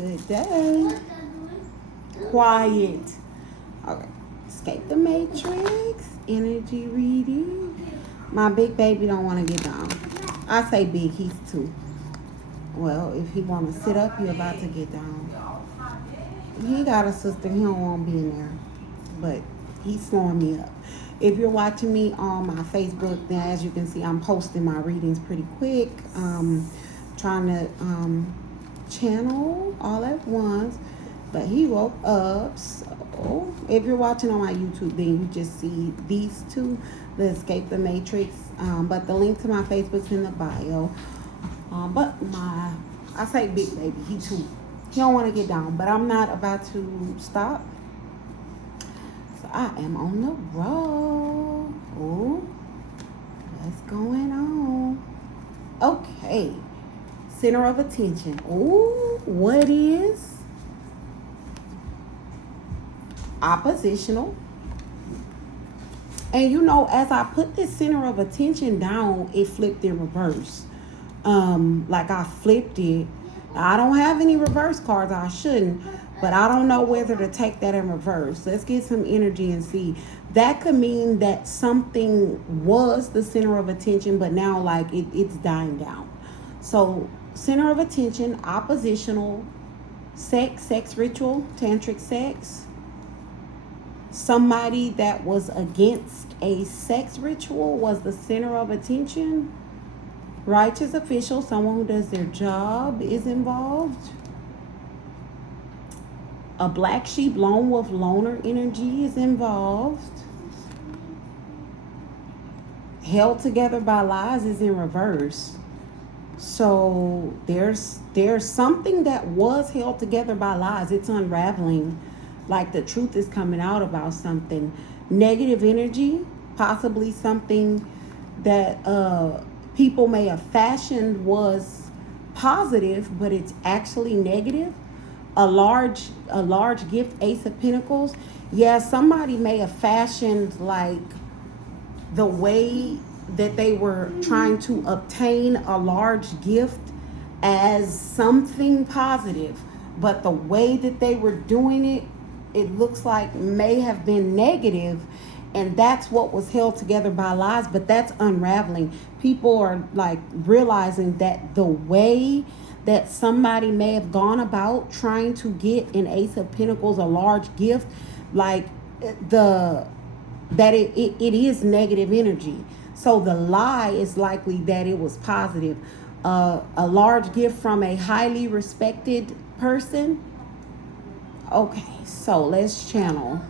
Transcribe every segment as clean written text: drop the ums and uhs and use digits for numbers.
Good day. Quiet. Okay. Escape the Matrix. Energy reading. My big baby don't want to get down. I say big, he's 2. Well, if he want to sit up, he about to get down. He got a sister, he don't want to be in there. But he's slowing me up. If you're watching me on my Facebook, then as you can see, I'm posting my readings pretty quick. Trying to channel all at once. But he woke up. So if you're watching on my YouTube, then you just see these 2, the Escape the Matrix. But the link to my Facebook's in the bio. But I say big baby, he 2. He don't want to get down, but I'm not about to stop. So I am on the road. Oh, what's going on? Okay, center of attention. Oh, what is oppositional? And you know, as I put this center of attention down, it flipped in reverse. Like I flipped it. I don't have any reverse cards. I shouldn't, but I don't know whether to take that in reverse. Let's get some energy and see. That could mean that something was the center of attention, but now like it's dying down. So center of attention, oppositional, sex ritual, tantric sex. Somebody that was against a sex ritual was the center of attention. Righteous official, someone who does their job, is involved. A black sheep, lone wolf, loner energy is involved. Held together by lies is in reverse. So there's something that was held together by lies. It's unraveling. Like the truth is coming out about something. Negative energy, possibly something that people may have fashioned was positive, but it's actually negative. A large gift, Ace of Pentacles. Yeah, somebody may have fashioned like the way that they were trying to obtain a large gift as something positive, but the way that they were doing it, it looks like may have been negative. And that's what was held together by lies, but that's unraveling. People are like realizing that the way that somebody may have gone about trying to get an Ace of Pentacles, a large gift, like it is negative energy. So the lie is likely that it was positive. A large gift from a highly respected person. Okay, so let's channel.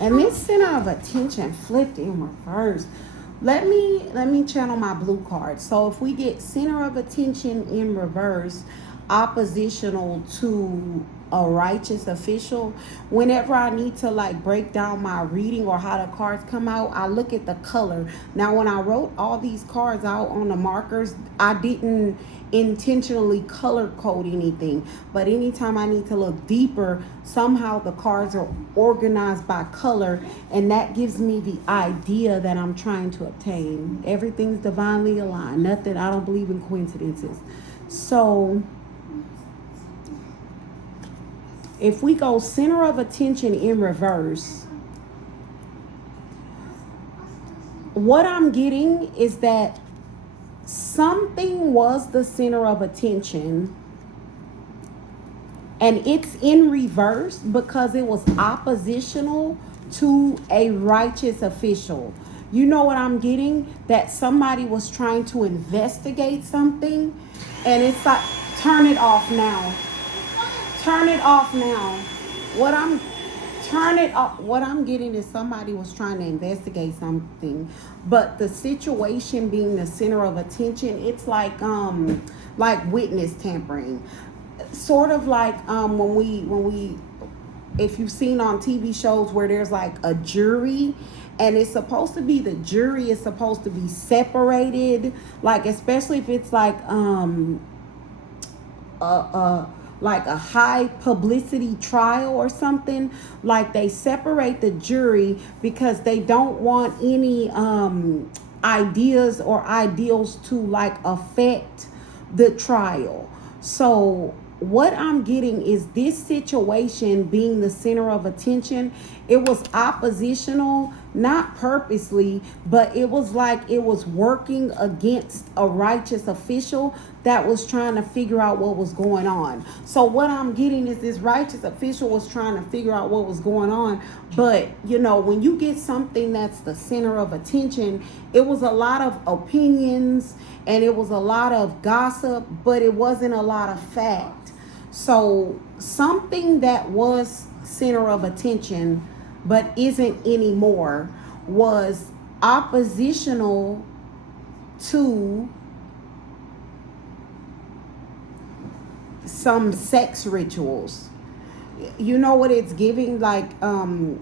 And this center of attention flipped in reverse. Let me channel my blue card. So if we get center of attention in reverse, oppositional to a righteous official, whenever I need to like break down my reading or how the cards come out, I look at the color. Now when I wrote all these cards out on the markers, I didn't intentionally color code anything, but anytime I need to look deeper, somehow the cards are organized by color, and that gives me the idea that I'm trying to obtain. Everything's divinely aligned. Nothing, I don't believe in coincidences. So if we go center of attention in reverse, what I'm getting is that something was the center of attention, and it's in reverse because it was oppositional to a righteous official. You know what I'm getting? That somebody was trying to investigate something, and it's like, turn it off now. Turn it off now. What I'm getting is somebody was trying to investigate something, but the situation being the center of attention, it's like witness tampering, sort of like when we if you've seen on TV shows where there's like a jury, and it's supposed to be, the jury is supposed to be separated, like especially if it's like a high publicity trial or something, like they separate the jury because they don't want any ideas or ideals to like affect the trial. So what I'm getting is this situation being the center of attention. It was oppositional, not purposely, but it was like it was working against a righteous official that was trying to figure out what was going on. So what I'm getting is this righteous official was trying to figure out what was going on. But you know, when you get something that's the center of attention, it was a lot of opinions and it was a lot of gossip, but it wasn't a lot of fact. So something that was center of attention but isn't anymore was oppositional to some sex rituals. You know what it's giving, like and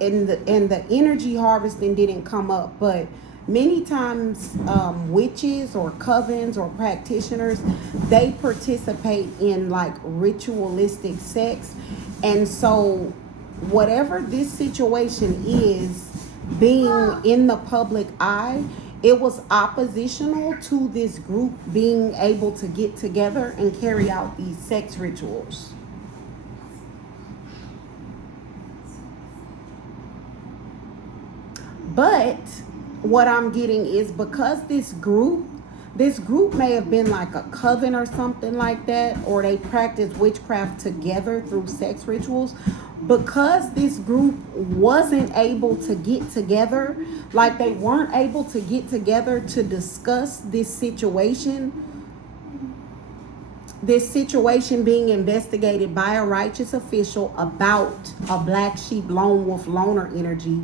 the energy harvesting didn't come up, but many times witches or covens or practitioners, they participate in like ritualistic sex. And so whatever this situation is, being in the public eye, it was oppositional to this group being able to get together and carry out these sex rituals. But what I'm getting is because this group may have been like a coven or something like that, or they practice witchcraft together through sex rituals. Because this group wasn't able to get together, like they weren't able to get together to discuss this situation being investigated by a righteous official about a black sheep lone wolf loner energy,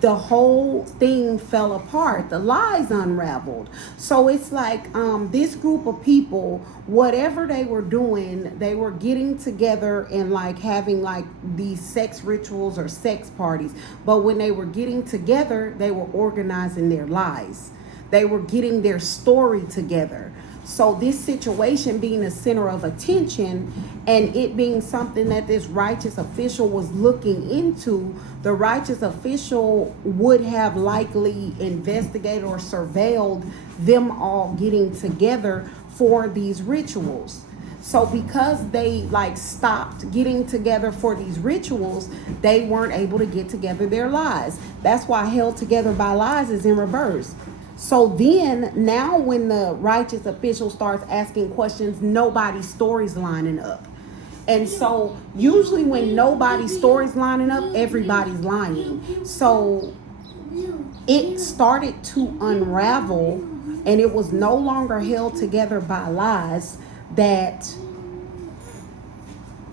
the whole thing fell apart. The lies unraveled. So it's like this group of people, whatever they were doing, they were getting together and like having like these sex rituals or sex parties. But when they were getting together, they were organizing their lies. They were getting their story together. So this situation being the center of attention and it being something that this righteous official was looking into, the righteous official would have likely investigated or surveilled them all getting together for these rituals. So because they like stopped getting together for these rituals, they weren't able to get together their lies. That's why held together by lies is in reverse. So then now when the righteous official starts asking questions, nobody's story's lining up. And so usually when nobody's story's lining up, everybody's lying. So it started to unravel and it was no longer held together by lies, that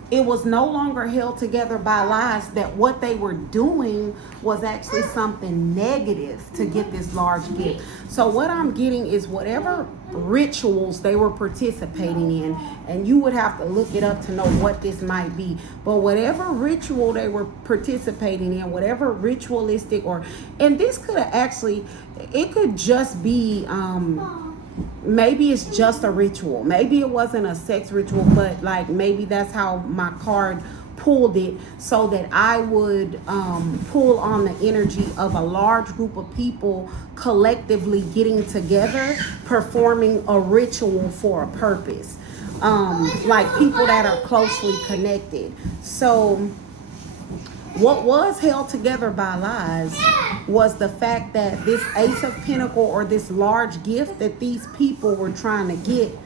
it was no longer held together by lies, that what they were doing was actually something negative to get this large gift. So what I'm getting is whatever rituals they were participating in, and you would have to look it up to know what this might be, but whatever ritual they were participating in, whatever ritualistic, or, and this could have actually, it could just be maybe it's just a ritual. Maybe it wasn't a sex ritual, but like maybe that's how my card pulled it, so that I would pull on the energy of a large group of people collectively getting together, performing a ritual for a purpose. Like people that are closely connected. So what was held together by lies was the fact that this Ace of Pentacles, or this large gift that these people were trying to get,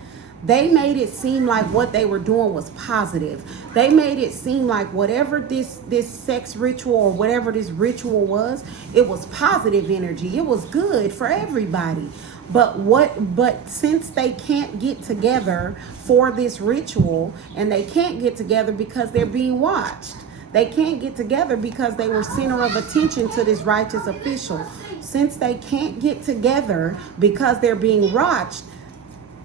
they made it seem like what they were doing was positive. They made it seem like whatever this sex ritual or whatever this ritual was, it was positive energy. It was good for everybody. But since they can't get together for this ritual, and they can't get together because they're being watched. They can't get together because they were center of attention to this righteous official. Since they can't get together because they're being watched,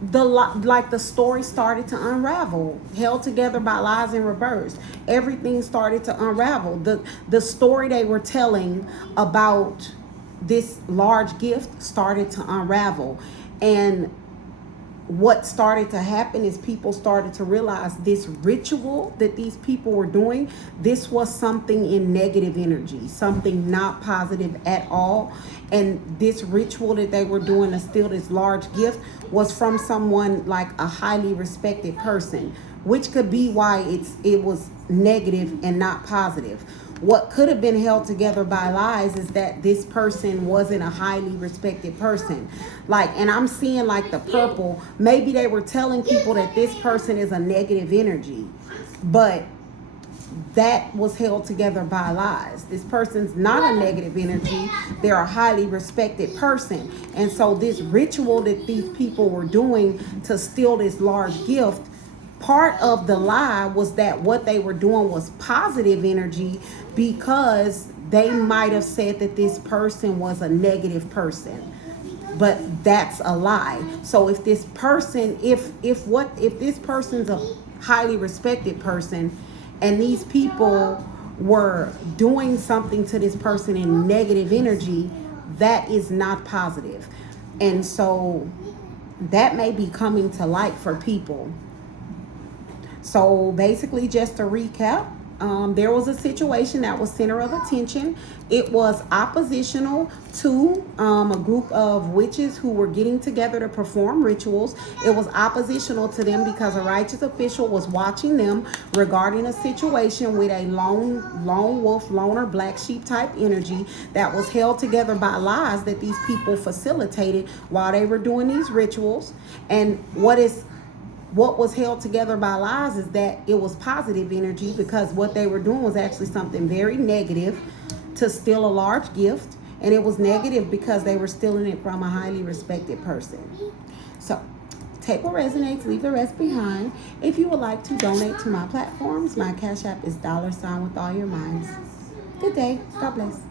the story started to unravel. Held together by lies in reverse. Everything started to unravel. The story they were telling about this large gift started to unravel. And what started to happen is people started to realize this ritual that these people were doing, this was something in negative energy, something not positive at all. And this ritual that they were doing to steal this large gift was from someone like a highly respected person, which could be why it was negative and not positive. What could have been held together by lies is that this person wasn't a highly respected person. Like, and I'm seeing like the purple, maybe they were telling people that this person is a negative energy, but that was held together by lies. This person's not a negative energy. They're a highly respected person. And so this ritual that these people were doing to steal this large gift, part of the lie was that what they were doing was positive energy, because they might have said that this person was a negative person, but that's a lie. So if this person, if this person's a highly respected person and these people were doing something to this person in negative energy, that is not positive. And so that may be coming to light for people. So basically, just to recap, there was a situation that was center of attention. It was oppositional to a group of witches who were getting together to perform rituals. It was oppositional to them because a righteous official was watching them regarding a situation with a lone wolf, loner, black sheep type energy that was held together by lies that these people facilitated while they were doing these rituals. And what was held together by lies is that it was positive energy, because what they were doing was actually something very negative to steal a large gift. And it was negative because they were stealing it from a highly respected person. So take what resonates, leave the rest behind. If you would like to donate to my platforms, my Cash App is $with all your minds. Good day. God bless.